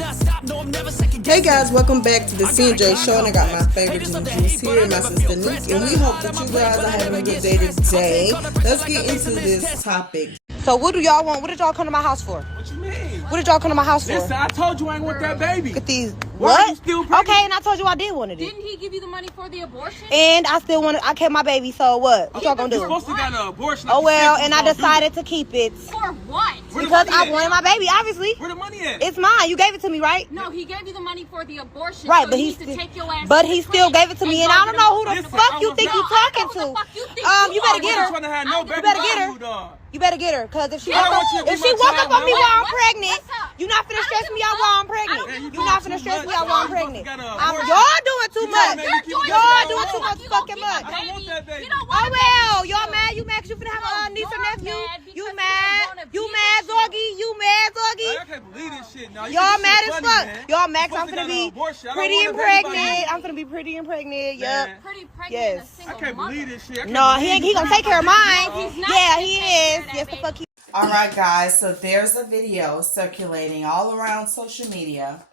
Hey guys, welcome back to the CNJ show, and I got my favorite juice here, my sister Nick, and we hope that you guys are having a good day today. Let's get into this topic. So what do y'all want? What did y'all come to my house for? What you mean? What did y'all come to my house for? Listen, I told you I ain't want that baby. Look at these. Why What? are you still pregnant? Okay, and I told you I did want it. Didn't he give you the money for the abortion? And I still wanted. I kept my baby. So what? What y'all gonna You're do? supposed to get an abortion. Oh well, and I decided to keep it For what? because I wanted my baby. Obviously, Where the money at? it's mine. You gave it to me, right? No, he gave you the money for the abortion. Right, so but you he need to still, take your ass but to he the still clinic gave it to me, and and I go don't get know who the Listen, fuck you I think was you not- talking Who the to. fuck you think You better I get her. wasn't trying to have no baby. You better get her. You done. You better get her, cause if she I walk want you up, to if be she my walk child, up on me man. while I'm What's pregnant, up? you not finna I stress don't me give out a while fuck. I'm pregnant. I don't give a You not fuck. finna stress me Too out much. while I'm You pregnant. got an abortion. Y'all doing too You much. trying to make me keep You're this Y'all baby. doing too You much don't fucking keep much. a I don't want that baby. You don't Oh want a well, baby. y'all mad? You mad 'cause you finna have a niece or You're nephew? mad You because mad? you don't You wanna mad, be Zorgy? You mad, Like, Zorgy? I can't believe this shit. Now, Y'all mad as fuck. Man. Y'all mad 'cause I'm Supposed to finna get be an abortion. I don't pretty want and a baby by pregnant. you. I'm finna be pretty and pregnant. Man. Yup. Pretty pregnant Yes. and a single I can't mother. believe this shit. I can't No, believe he you. gonna take care of mine. He's not Yeah, gonna he take care is. of that Yes, the baby. fuck he. All right, guys, so there's a video circulating all around social media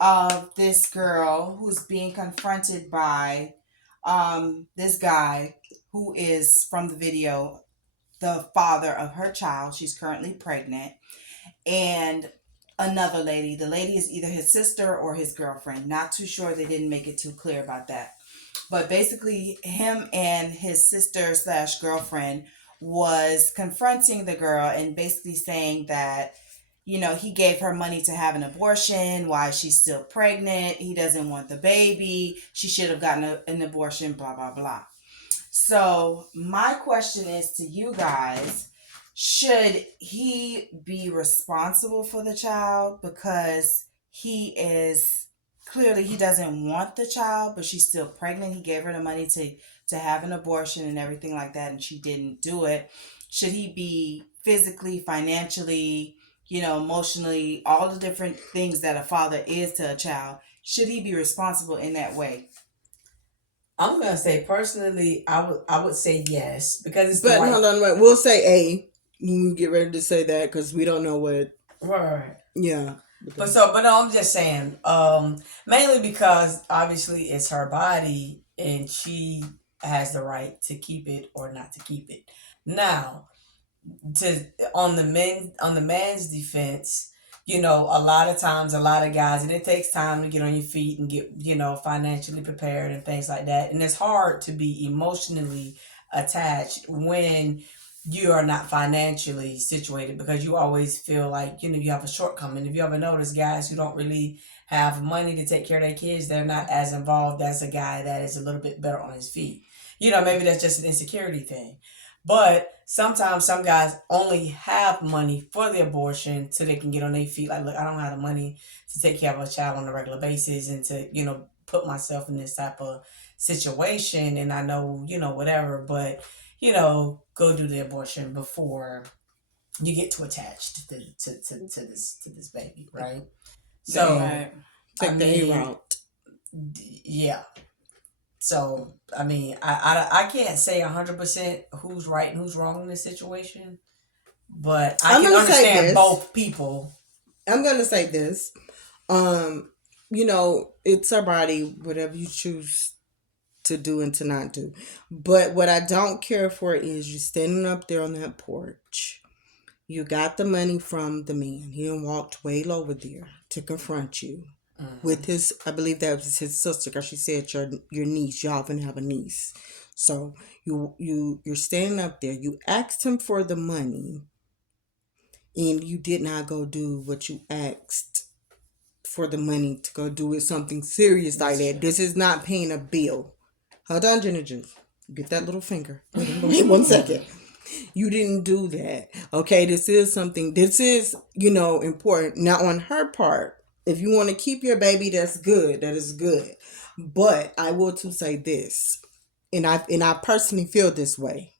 of this girl who's being confronted by this guy who is, from the video, the father of her child. She's currently pregnant. And another lady. The lady is either his sister or his girlfriend. Not too sure. They didn't make it too clear about that. But basically, him and his sister slash girlfriend was confronting the girl and basically saying that, you know, he gave her money to have an abortion, why she's still pregnant, he doesn't want the baby, she should have gotten an abortion, blah, blah, blah. So my question is to you guys, should he be responsible for the child because he is clearly, he doesn't want the child, but she's still pregnant. He gave her the money to have an abortion and everything like that, and she didn't do it. Should he be physically, financially, emotionally, all the different things that a father is to a child? Should he be responsible in that way? I'm gonna say personally, I would say yes because it's But the right. hold on, wait. We'll say A when we get ready to say that because we don't know what. Right. Yeah. But no, I'm just saying, mainly because obviously it's her body and she has the right to keep it or not to keep it. Now, on the man's defense, a lot of times, a lot of guys, and it takes time to get on your feet and get, financially prepared and things like that. And it's hard to be emotionally attached when you are not financially situated because you always feel like, you have a shortcoming. If you ever notice guys who don't really have money to take care of their kids, they're not as involved as a guy that is a little bit better on his feet. Maybe that's just an insecurity thing. But sometimes some guys only have money for the abortion so they can get on their feet. Like, look, I don't have the money to take care of a child on a regular basis and to, put myself in this type of situation. And I know, whatever, but, go do the abortion before you get too attached to this baby, right? So, Right. Take the A route. Yeah. So, I can't say 100% who's right and who's wrong in this situation, but I can understand both people. I'm going to say this. It's her body, whatever you choose to do and to not do. But what I don't care for is you standing up there on that porch. You got the money from the man. He walked way over there to confront you. With his, I believe that was his sister, because she said your niece. Y'all gonna have a niece, so you're standing up there. You asked him for the money, and you did not go do what you asked for the money to go do with something serious like that. This is not paying a bill. Hold on, Jenna Juice. Get that little finger. Wait 1 second. You didn't do that. Okay, this is something. This is important. Now on her part. If you want to keep your baby, that's good. That is good. But I will to say this, and I personally feel this way.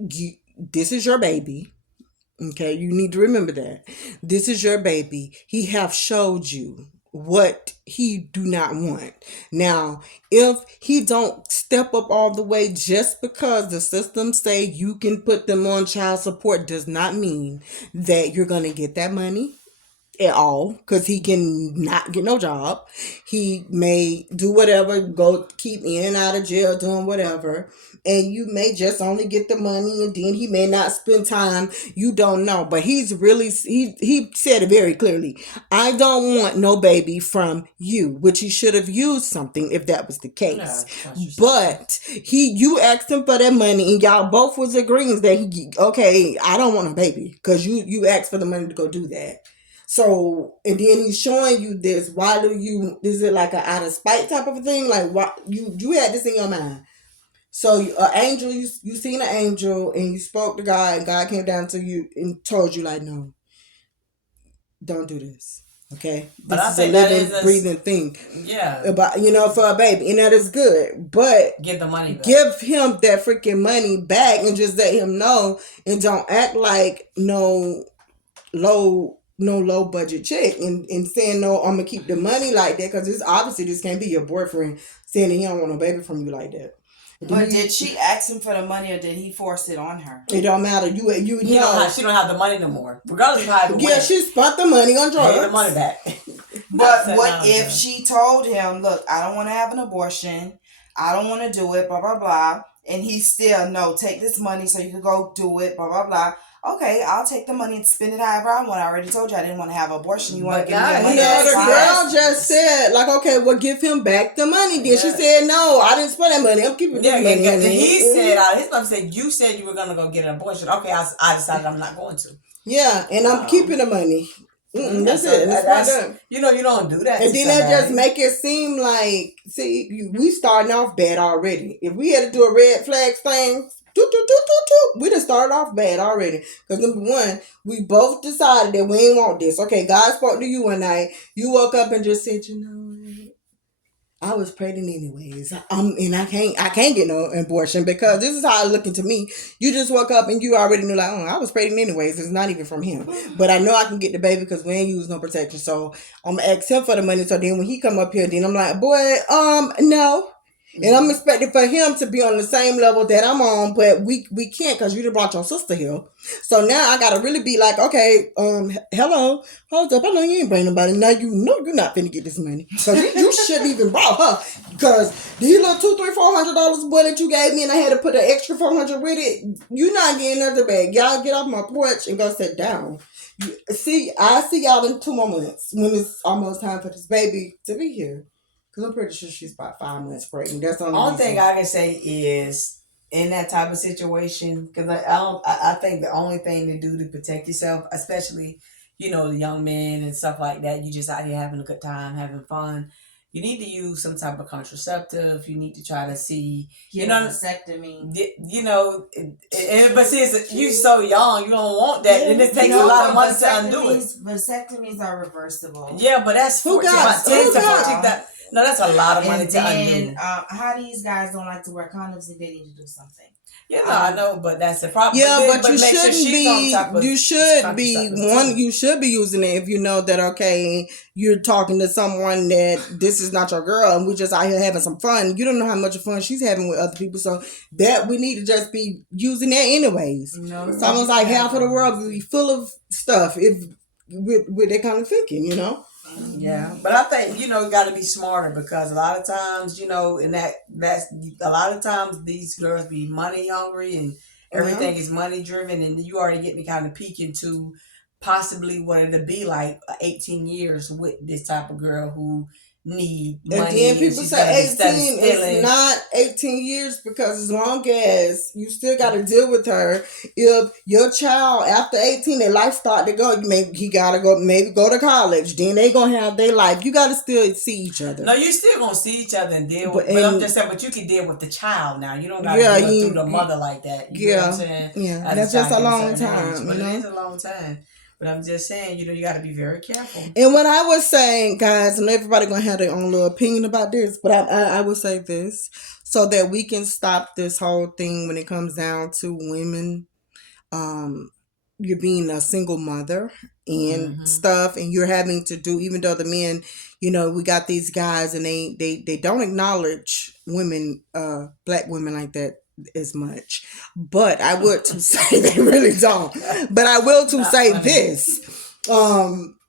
This is your baby. Okay, you need to remember that. This is your baby. He have showed you what he do not want. Now, if he don't step up all the way just because the system say you can put them on child support does not mean that you're going to get that money. at all because he can not get no job. He may do whatever, go keep in and out of jail, doing whatever. And you may just only get the money and then he may not spend time. You don't know. But he's really, he said it very clearly. I don't want no baby from you, which he should have used something if that was the case. But you asked him for that money and y'all both was agreeing that okay, I don't want a baby because you asked for the money to go do that. So, and then he's showing you this. Why do you, is it like a out of spite type of a thing? Like, why you had this in your mind. So, an angel, you seen an angel and you spoke to God and God came down to you and told you like, no, don't do this. Okay? But this I is think a that living, is breathing thing. Yeah. About, for a baby. And that is good. But give the money back. Give him that freaking money back and just let him know and don't act like no low budget chick and saying no, I'm gonna keep the money like that because it's obviously this can't be your boyfriend saying that he don't want no baby from you like that. But did she ask him for the money or did he force it on her? It don't matter. You she don't have the money no more, regardless of how it went. She spent the money on drugs. Pay the money back. But what if she told him, look, I don't want to have an abortion, I don't want to do it, blah blah blah, and he still no, take this money so you can go do it, blah blah blah. Okay, I'll take the money and spend it however I want. I already told you I didn't want to have an abortion. You want to give me the money? The girl just said, like, okay, well, give him back the money. Then she said, no, I didn't spend that money. I'm keeping this money. And he said, his mom said, you said you were going to go get an abortion. Okay, I decided I'm not going to. Yeah, and I'm keeping the money. That's it. That's you don't do that. And then that just make it seem like, we starting off bad already. If we had to do a red flag thing, we done started off bad already. Because number one, we both decided that we ain't want this. Okay, God spoke to you one night. You woke up and just said, I was pregnant anyways. And I can't get no abortion because this is how it looking to me. You just woke up and you already knew like, I was pregnant anyways. It's not even from him. But I know I can get the baby because we ain't use no protection. So I'm gonna ask him for the money. So then when he come up here, then I'm like, boy, no. And I'm expecting for him to be on the same level that I'm on, but we can't because you done brought your sister here. So now I gotta really be like, okay, hello, hold up, I know you ain't bring nobody. Now you know you're not finna get this money because you shouldn't even brought her because these little $200-$400 boy that you gave me and I had to put an extra $400 with it. You're not getting another bag. Y'all get off my porch and go sit down. I see y'all in 2 more months when it's almost time for this baby to be here. Because I'm pretty sure she's about 5 months pregnant. That's the only thing I can say is in that type of situation, because I think the only thing to do to protect yourself, especially, the young men and stuff like that, you just out here having a good time, having fun. You need to use some type of contraceptive. You need to try to see, vasectomy. But see, you're so young, you don't want that, and it takes a lot of money to undo it. Vasectomies are reversible. Yeah, but that's 14 to no, that's a lot of money to undo. How these guys don't like to wear condoms if they need to do something. Yeah, I know, but that's the problem. Yeah, but you shouldn't be. You should be one. You should be using it if you know that. Okay, you're talking to someone that this is not your girl, and we just out here having some fun. You don't know how much fun she's having with other people, so that we need to just be using that anyways. It's almost like half of the world will be full of stuff if with that kind of thinking, Yeah, but I think you got to be smarter because a lot of times and that's a lot of times these girls be money hungry and everything is money driven, and you already get me kind of peek into possibly what it'll be like 18 years with this type of girl who need money. And then people say 18 it's not 18 years because as long as you still got to deal with her, if your child after 18 their life start to go, he gotta go to college, then they gonna have their life. You gotta still see each other. No, you still gonna see each other and deal with, but I'm just saying, but you can deal with the child now. You don't gotta go through the mother like that. You know what I'm saying? Yeah, that's just a long time. But it is a long time. But I'm just saying, you got to be very careful. And what I was saying, guys, and everybody going to have their own little opinion about this, but I will say this, so that we can stop this whole thing when it comes down to women, you're being a single mother and stuff, and you're having to do, even though the men, we got these guys and they don't acknowledge women, black women like that as much, but I would to say they really don't. But I will to say this.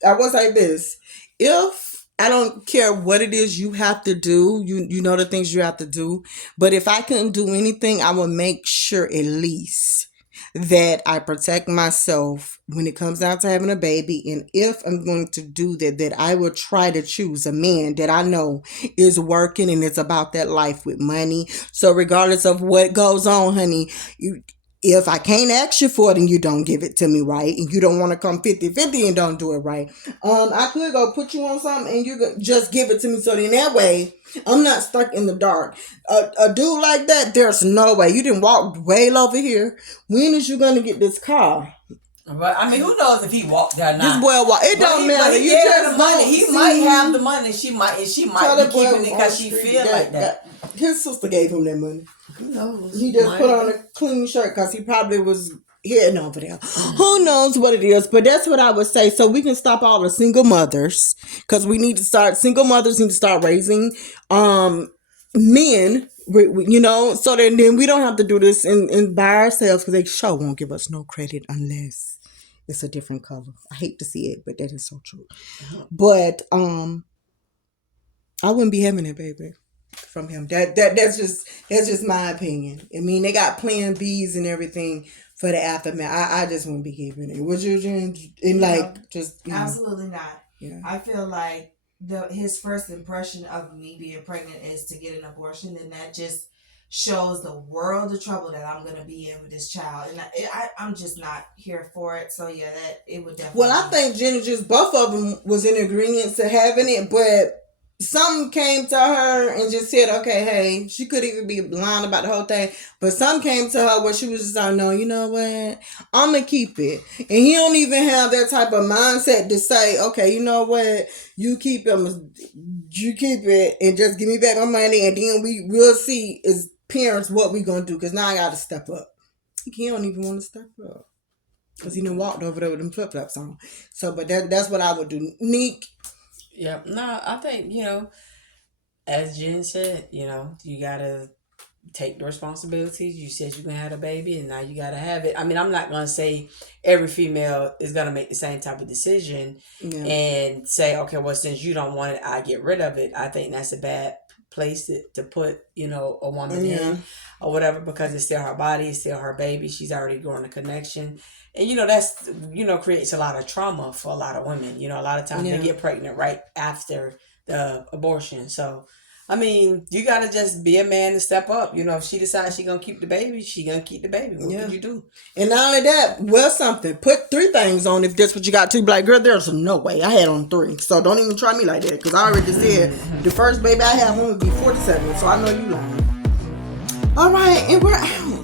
I will say this. If I don't care what it is you have to do, you know the things you have to do. But if I couldn't do anything, I will make sure at least that I protect myself when it comes down to having a baby. And if I'm going to do that, that I will try to choose a man that I know is working and it's about that life with money. So regardless of what goes on, honey, if I can't ask you for it and you don't give it to me right, and you don't want to come 50-50 and don't do it right, I could go put you on something and you could just give it to me. So then that way, I'm not stuck in the dark. A dude like that, there's no way. You didn't walk way over here. When is you going to get this car? But I mean, who knows if he walked there or This not? boy walk. It don't matter. But he You gave her just the money. don't He see- might have the money. She might be keeping it because she feel like that. His sister gave him that money. Who knows? He just put on a clean shirt because he probably was heading over there. Who knows what it is? But that's what I would say. So we can stop all the single mothers, because we need to start. Single mothers need to start raising men. You know, so then we don't have to do this in by ourselves, because they sure won't give us no credit unless it's a different color. I hate to see it, but that is so true. But I wouldn't be having it, baby, from him. That's just my opinion. I mean, they got plan B's and everything for the aftermath. I just wouldn't be giving it. Would you, Jen? And like, just Absolutely not. Yeah. I feel like his first impression of me being pregnant is to get an abortion, and that just shows the world of trouble that I'm gonna be in with this child, and I'm just not here for it. So yeah, that it would definitely. Well, I think Jenna, just both of them was in agreement to having it, but something came to her and just said, okay, hey, she could even be lying about the whole thing, but something came to her where she was just like, no, you know what, I'm gonna keep it. And he don't even have that type of mindset to say, okay, you know what, you keep it and just give me back my money, and then we'll see as parents what we gonna do, because now I gotta step up. He don't even want to step up because he done walked over there with them flip-flops on. So, but that's what I would do. Neek. Yeah, no, I think, as Jen said, you gotta take the responsibilities. You said you're gonna have a baby, and now you gotta have it. I mean, I'm not gonna say every female is gonna make the same type of decision and say, okay, well, since you don't want it, I get rid of it. I think that's a bad place to put, a woman in or whatever, because it's still her body, it's still her baby. She's already growing a connection. And, that's, creates a lot of trauma for a lot of women. A lot of times they get pregnant right after the abortion. So, I mean, you got to just be a man and step up. If she decides she's going to keep the baby, she's going to keep the baby. What can you do? And not only that, well, something. Put 3 things on if that's what you got to. Be like, girl, there's no way. I had on 3. So don't even try me like that, because I already said the first baby I had would be 47. So I know you lying. All right, and we're out.